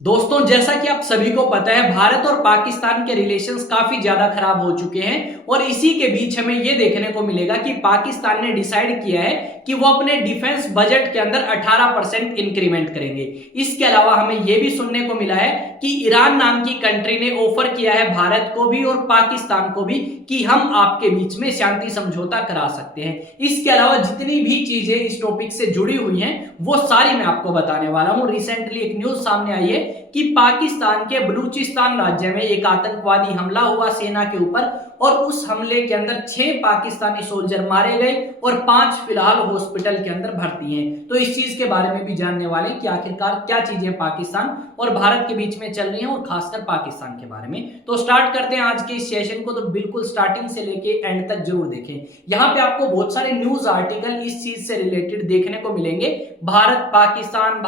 दोस्तों, जैसा कि आप सभी को पता है, भारत और पाकिस्तान के रिलेशंस काफी ज्यादा खराब हो चुके हैं और इसी के बीच हमें यह देखने को मिलेगा कि पाकिस्तान ने डिसाइड किया है कि वो अपने डिफेंस बजट के अंदर 18% इंक्रीमेंट करेंगे। इसके अलावा हमें यह भी सुनने को मिला है कि ईरान नाम की कंट्री ने ऑफर किया है भारत को भी और पाकिस्तान को भी कि हम आपके बीच में शांति समझौता करा सकते हैं। इसके अलावा जितनी भी चीजें इस टॉपिक से जुड़ी हुई हैं वो सारी मैं आपको बताने वाला हूं। रिसेंटली एक न्यूज सामने आई है कि पाकिस्तान के बलूचिस्तान राज्य में एक आतंकवादी हमला हुआ सेना के ऊपर और उस हमले के अंदर 6 पाकिस्तानी सोल्जर मारे गए और 5 फिलहाल हॉस्पिटल के अंदर भर्ती हैं। तो इस चीज के बारे में भी जानने वाले कि आखिरकार क्या चीजें पाकिस्तान और भारत के बीच में चल रही हैं और खासकर पाकिस्तान के बारे में। तो स्टार्ट करते हैं आज के इस सेशन को। तो बिल्कुल स्टार्टिंग से लेके एंड तक जरूर देखें। यहाँ पे आपको बहुत सारे न्यूज आर्टिकल इस चीज से रिलेटेड देखने को मिलेंगे, भारत पाकिस्तान,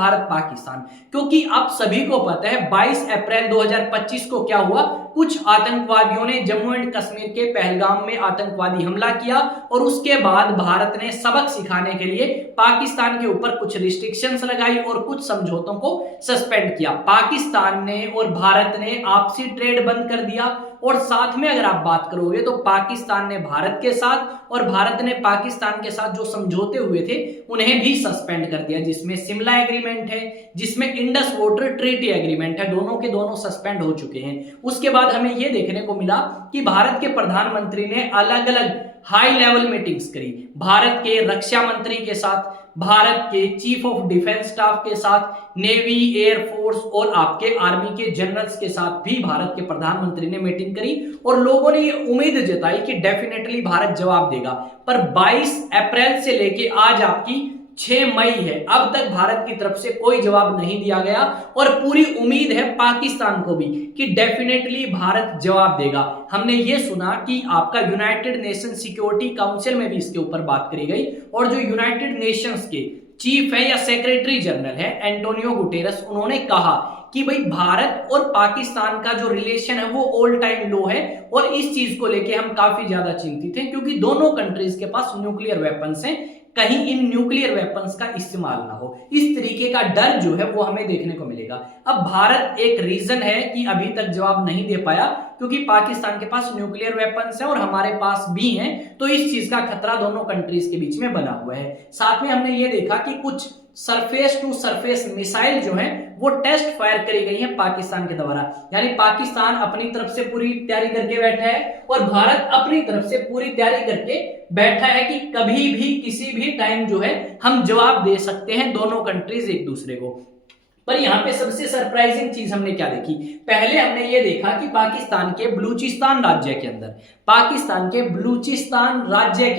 क्योंकि आप सभी को पता है 22 अप्रैल 2025 को क्या हुआ। कुछ आतंकवादियों ने जम्मू एंड कश्मीर के पहलगाम में आतंकवादी हमला किया और उसके बाद भारत ने सबक सिखाने के लिए पाकिस्तान के ऊपर कुछ रिस्ट्रिक्शंस लगाई और कुछ समझौतों को सस्पेंड किया। पाकिस्तान ने और भारत ने आपसी ट्रेड बंद कर दिया और साथ में अगर आप बात करोगे तो पाकिस्तान ने भारत के साथ और भारत ने पाकिस्तान के साथ जो समझौते हुए थे उन्हें भी सस्पेंड कर दिया, जिसमें शिमला एग्रीमेंट है, जिसमें इंडस वाटर ट्रीटी एग्रीमेंट है। दोनों के दोनों सस्पेंड हो चुके हैं। उसके बाद हमें यह देखने को मिला कि भारत के प्रधानमंत्री ने अलग अलग हाई लेवल मीटिंग्स करी, भारत के रक्षा मंत्री के साथ, भारत के चीफ ऑफ डिफेंस स्टाफ के साथ, नेवी, एयरफोर्स और आपके आर्मी के जनरल्स के साथ भी भारत के प्रधानमंत्री ने मीटिंग करी और लोगों ने ये उम्मीद जताई कि डेफिनेटली भारत जवाब देगा। पर 22 अप्रैल से लेके आज आपकी 6 मई है, अब तक भारत की तरफ से कोई जवाब नहीं दिया गया और पूरी उम्मीद है पाकिस्तान को भी कि डेफिनेटली भारत जवाब देगा। हमने ये सुना कि आपका यूनाइटेड नेशन सिक्योरिटी काउंसिल में भी इसके ऊपर बात करी गई और जो यूनाइटेड नेशंस के चीफ है या सेक्रेटरी जनरल है एंटोनियो गुटेरस, उन्होंने कहा कि भाई भारत और पाकिस्तान का जो रिलेशन है वो ऑल टाइम लो है और इस चीज को लेके हम काफी ज्यादा चिंतित हैं क्योंकि दोनों कंट्रीज के पास न्यूक्लियर वेपन्स हैं, कहीं इन न्यूक्लियर वेपन्स का इस्तेमाल ना हो, इस तरीके का डर जो है वो हमें देखने को मिलेगा। अब भारत एक रीजन है कि अभी तक जवाब नहीं दे पाया क्योंकि पाकिस्तान के पास न्यूक्लियर वेपन्स है और हमारे पास भी हैं, तो इस चीज का खतरा दोनों कंट्रीज के बीच में बना हुआ है। साथ में हमने ये देखा कि कुछ सरफेस टू सरफेस मिसाइल जो हैं वो टेस्ट फायर करी गई हैं पाकिस्तान के द्वारा, यानी पाकिस्तान अपनी तरफ से पूरी तैयारी करके बैठा है और भारत अपनी तरफ से पूरी तैयारी करके बैठा है कि कभी भी किसी भी टाइम जो है हम जवाब दे सकते हैं दोनों कंट्रीज एक दूसरे को। पर यहाँ पे सबसे सरप्राइजिंग चीज हमने क्या देखी, पहले हमने ये देखा कि पाकिस्तान के बलूचिस्तान राज्य के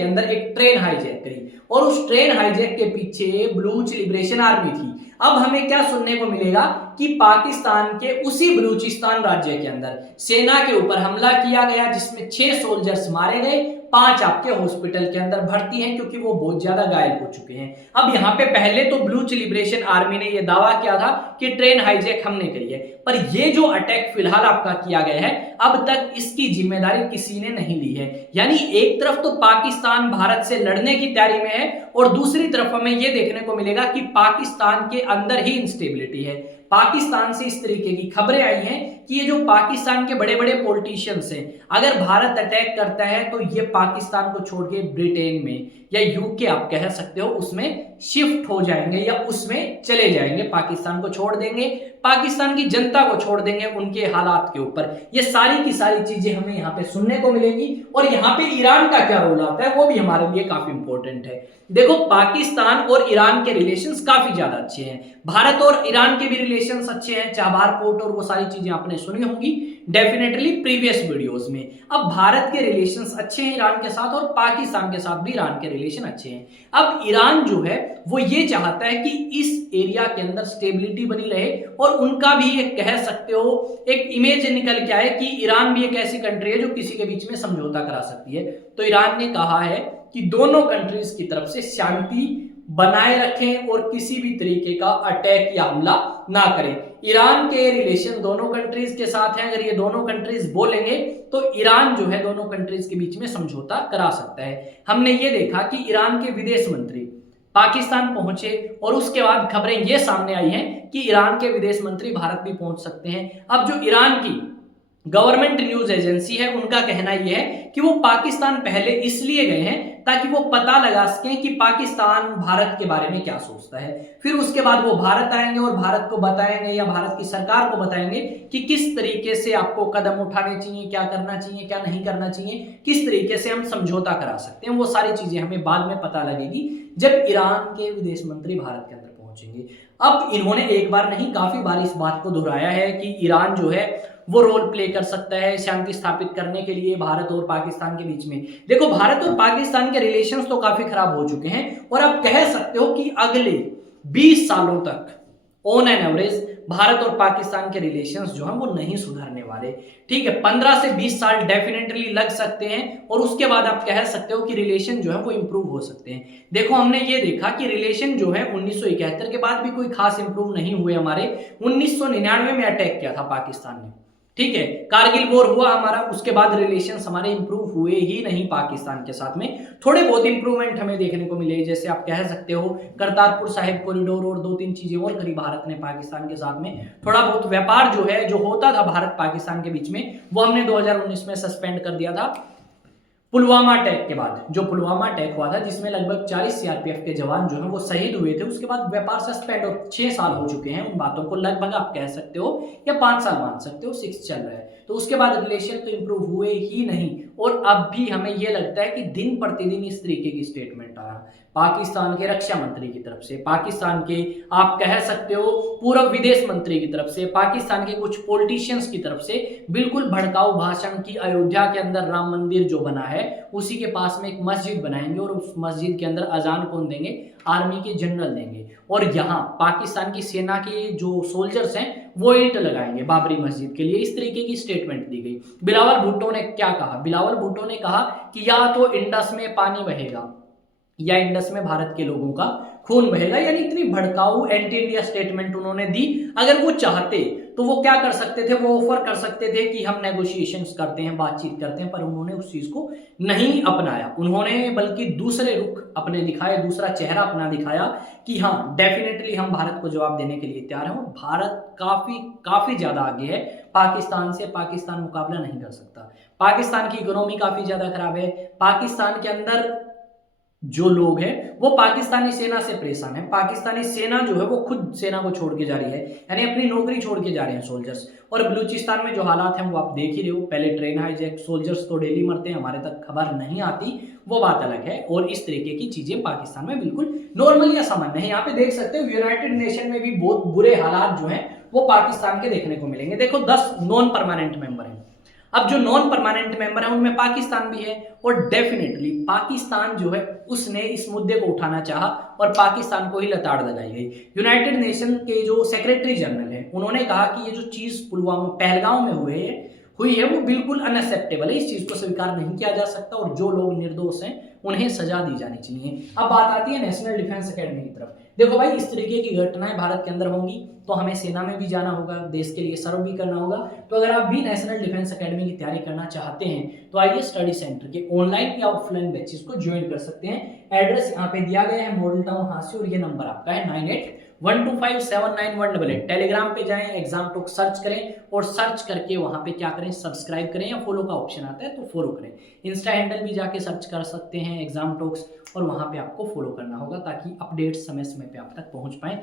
अंदर एक ट्रेन हाईजैक करी और उस ट्रेन हाईजैक के पीछे बलूच लिबरेशन आर्मी थी। अब हमें क्या सुनने को मिलेगा कि पाकिस्तान के उसी बलूचिस्तान राज्य के अंदर सेना के ऊपर हमला किया गया जिसमें 6 सोल्जर्स मारे गए, 5 आपके हॉस्पिटल के अंदर भर्ती हैं क्योंकि वो बहुत ज्यादा घायल हो चुके हैं। अब यहाँ पे पहले तो बलूच लिबरेशन आर्मी ने यह दावा किया था कि ट्रेन हाईजैक हमने करी है, पर ये जो अटैक फिलहाल आपका किया गया है अब तक इसकी जिम्मेदारी किसी ने नहीं ली है। यानी एक तरफ तो पाकिस्तान भारत से लड़ने की तैयारी में है और दूसरी तरफ हमें यह देखने को मिलेगा कि पाकिस्तान के अंदर ही इंस्टेबिलिटी है। पाकिस्तान से इस तरीके की खबरें आई हैं कि ये जो पाकिस्तान के बड़े बड़े पॉलिटिशियंस हैं, अगर भारत अटैक करता है तो ये पाकिस्तान को छोड़ के ब्रिटेन में या यूके आप कह सकते हो उसमें शिफ्ट हो जाएंगे या उसमें चले जाएंगे, पाकिस्तान को छोड़ देंगे, पाकिस्तान की जनता को छोड़ देंगे उनके हालात के ऊपर। ये सारी की सारी चीजें हमें यहाँ पे सुनने को मिलेगी और यहाँ पे ईरान का क्या रोल आता है वो भी हमारे लिए काफी इंपॉर्टेंट है। देखो, पाकिस्तान और ईरान के रिलेशंस काफी ज्यादा अच्छे हैं, भारत और ईरान के भी रिलेशंस अच्छे हैं, चाबहार पोर्ट और वो सारी चीजें आपने सुनी होंगी डेफिनेटली प्रीवियस वीडियोस में। अब भारत के रिलेशंस अच्छे हैं ईरान के साथ और पाकिस्तान के साथ भी ईरान के रिलेशन अच्छे हैं। अब ईरान जो है वो ये चाहता है कि इस एरिया के अंदर स्टेबिलिटी बनी रहे और उनका भी एक कह सकते हो एक इमेज निकल के आए कि ईरान भी एक ऐसी कंट्री है जो किसी के बीच में समझौता करा सकती है। तो ईरान ने कहा है कि दोनों कंट्रीज की तरफ से शांति बनाए रखें और किसी भी तरीके का अटैक या हमला ना करें। ईरान के रिलेशन दोनों कंट्रीज के साथ हैं, अगर ये दोनों कंट्रीज बोलेंगे तो ईरान जो है दोनों कंट्रीज के बीच में समझौता करा सकता है। हमने ये देखा कि ईरान के विदेश मंत्री पाकिस्तान पहुंचे और उसके बाद खबरें ये सामने आई हैं कि ईरान के विदेश मंत्री भारत भी पहुंच सकते हैं। अब जो ईरान की गवर्नमेंट न्यूज एजेंसी है उनका कहना यह है कि वो पाकिस्तान पहले इसलिए गए हैं ताकि वो पता लगा सकें कि पाकिस्तान भारत के बारे में क्या सोचता है। फिर उसके बाद वो भारत आएंगे और भारत को बताएंगे या भारत की सरकार को बताएंगे कि किस तरीके से आपको कदम उठाने चाहिए, क्या करना चाहिए, क्या नहीं करना चाहिए, किस तरीके से हम समझौता करा सकते हैं। वो सारी चीजें हमें बाद में पता लगेगी जब ईरान के विदेश मंत्री भारत के अंदर पहुंचेंगे। अब इन्होंने एक बार नहीं काफी बार इस बात को दोहराया है कि ईरान जो है वो रोल प्ले कर सकता है शांति स्थापित करने के लिए भारत और पाकिस्तान के बीच में। देखो, भारत और पाकिस्तान के रिलेशंस तो काफी खराब हो चुके हैं और आप कह सकते हो कि अगले 20 सालों तक ऑन एन एवरेज भारत और पाकिस्तान के रिलेशंस जो हैं वो नहीं सुधरने वाले। ठीक है, 15 से 20 साल डेफिनेटली लग सकते हैं और उसके बाद आप कह सकते हो कि रिलेशन जो है वो इंप्रूव हो सकते हैं। देखो, हमने ये देखा कि रिलेशन जो है 1971 के बाद भी कोई खास इंप्रूव नहीं हुए हमारे। 1999 में अटैक किया था पाकिस्तान ने, ठीक है, कारगिल वॉर हुआ हमारा, उसके बाद रिलेशंस हमारे इंप्रूव हुए ही नहीं पाकिस्तान के साथ में। थोड़े बहुत इंप्रूवमेंट हमें देखने को मिले, जैसे आप कह सकते हो करतारपुर साहिब कॉरिडोर और 2-3 चीजें और करी भारत ने पाकिस्तान के साथ में। थोड़ा बहुत व्यापार जो है जो होता था भारत पाकिस्तान के बीच में वो हमने 2019 में सस्पेंड कर दिया था पुलवामा अटैक के बाद। जो पुलवामा अटैक हुआ था जिसमें लगभग 40 सीआरपीएफ के जवान जो हैं वो शहीद हुए थे, उसके बाद व्यापार सस्पेंड और 6 साल हो चुके हैं उन बातों को, लगभग आप कह सकते हो या 5 साल मान सकते हो, 6 चल रहा है। तो उसके बाद रिलेशन तो इंप्रूव हुए ही नहीं और अब भी हमें यह लगता है कि दिन प्रतिदिन इस तरीके की स्टेटमेंट आ रहा है पाकिस्तान के रक्षा मंत्री की तरफ से, पाकिस्तान के आप कह सकते हो पूर्व विदेश मंत्री की तरफ से, पाकिस्तान के कुछ पॉलिटिशियंस की तरफ से बिल्कुल भड़काऊ भाषण की अयोध्या के अंदर राम मंदिर जो बना है उसी के पास में एक मस्जिद बनाएंगे और उस मस्जिद के अंदर अजान कौन देंगे, आर्मी के जनरल देंगे और यहाँ पाकिस्तान की सेना के जो सोल्जर्स हैं वो ईंट लगाएंगे बाबरी मस्जिद के लिए। इस तरीके की स्टेटमेंट दी गई। बिलावल भुट्टो ने क्या कहा? बिलावल भुट्टो ने कहा कि या तो इंडस में पानी बहेगा या इंडस में भारत के लोगों का खून बहेगा। यानी इतनी भड़काऊ एंटी इंडिया स्टेटमेंट उन्होंने दी। अगर वो चाहते तो वो क्या कर सकते थे, वो ऑफर कर सकते थे कि हम नेगोशिएशंस करते हैं, बातचीत करते हैं, पर उन्होंने उस चीज को नहीं अपनाया। उन्होंने बल्कि दूसरे रुख अपने दिखाए, दूसरा चेहरा अपना दिखाया कि हाँ डेफिनेटली हम भारत को जवाब देने के लिए तैयार हैं और भारत काफी ज्यादा आगे है पाकिस्तान से। पाकिस्तान मुकाबला नहीं कर सकता। पाकिस्तान की इकोनॉमी काफी ज्यादा खराब है। पाकिस्तान के अंदर जो लोग हैं वो पाकिस्तानी सेना से परेशान है। पाकिस्तानी सेना जो है वो खुद सेना को छोड़ के जा रही है, यानी अपनी नौकरी छोड़ के जा रहे हैं सोल्जर्स। और बलूचिस्तान में जो हालात हैं वो आप देख ही रहे हो। पहले ट्रेन हाईजैक, सोल्जर्स तो डेली मरते हैं, हमारे तक खबर नहीं आती, वो बात अलग है। और इस तरीके की चीजें पाकिस्तान में बिल्कुल नॉर्मल या सामान्य है। यहाँ पे देख सकते हो यूनाइटेड नेशन में भी बहुत बुरे हालात जो हैं वो पाकिस्तान के देखने को मिलेंगे। देखो 10 नॉन परमानेंट मेंबर हैं। अब जो नॉन परमानेंट मेंबर है उनमें पाकिस्तान भी है और डेफिनेटली पाकिस्तान जो है उसने इस मुद्दे को उठाना चाहा और पाकिस्तान को ही लताड़ लगाई गई। यूनाइटेड नेशन के जो सेक्रेटरी जनरल है उन्होंने कहा कि ये जो चीज पुलवामा पहलगांव में हुई है वो बिल्कुल अनएक्सेप्टेबल है, इस चीज को स्वीकार नहीं किया जा सकता और जो लोग निर्दोष हैं उन्हें सजा दी जानी चाहिए। अब बात आती है नेशनल डिफेंस एकेडमी की तरफ। देखो भाई, इस तरीके की घटनाएं भारत के अंदर होंगी तो हमें सेना में भी जाना होगा, देश के लिए सर्व भी करना होगा। तो अगर आप भी नेशनल डिफेंस एकेडमी की तैयारी करना चाहते हैं तो आइए स्टडी सेंटर के ऑनलाइन या ऑफलाइन बैचेस को ज्वाइन कर सकते हैं। एड्रेस यहाँ पे दिया गया है मॉडल टाउन हांसी और ये नंबर आपका है 9812579188। टेलीग्राम पे जाएं, एग्जाम टॉक सर्च करें और सर्च करके वहां पे क्या करें, सब्सक्राइब करें या फॉलो का ऑप्शन आता है तो फॉलो करें। इंस्टा हैंडल भी जाके सर्च कर सकते हैं एग्जाम टॉक्स और वहां पे आपको फॉलो करना होगा ताकि अपडेट समय समय पे आप तक पहुंच पाए।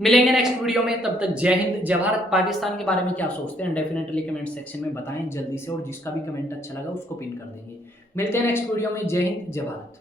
मिलेंगे नेक्स्ट वीडियो में, तब तक जय हिंद जय भारत। पाकिस्तान के बारे में क्या सोचते हैं डेफिनेटली कमेंट सेक्शन में बताएं जल्दी से और जिसका भी कमेंट अच्छा लगा उसको पिन कर देंगे। मिलते हैं नेक्स्ट वीडियो में। जय हिंद जय भारत।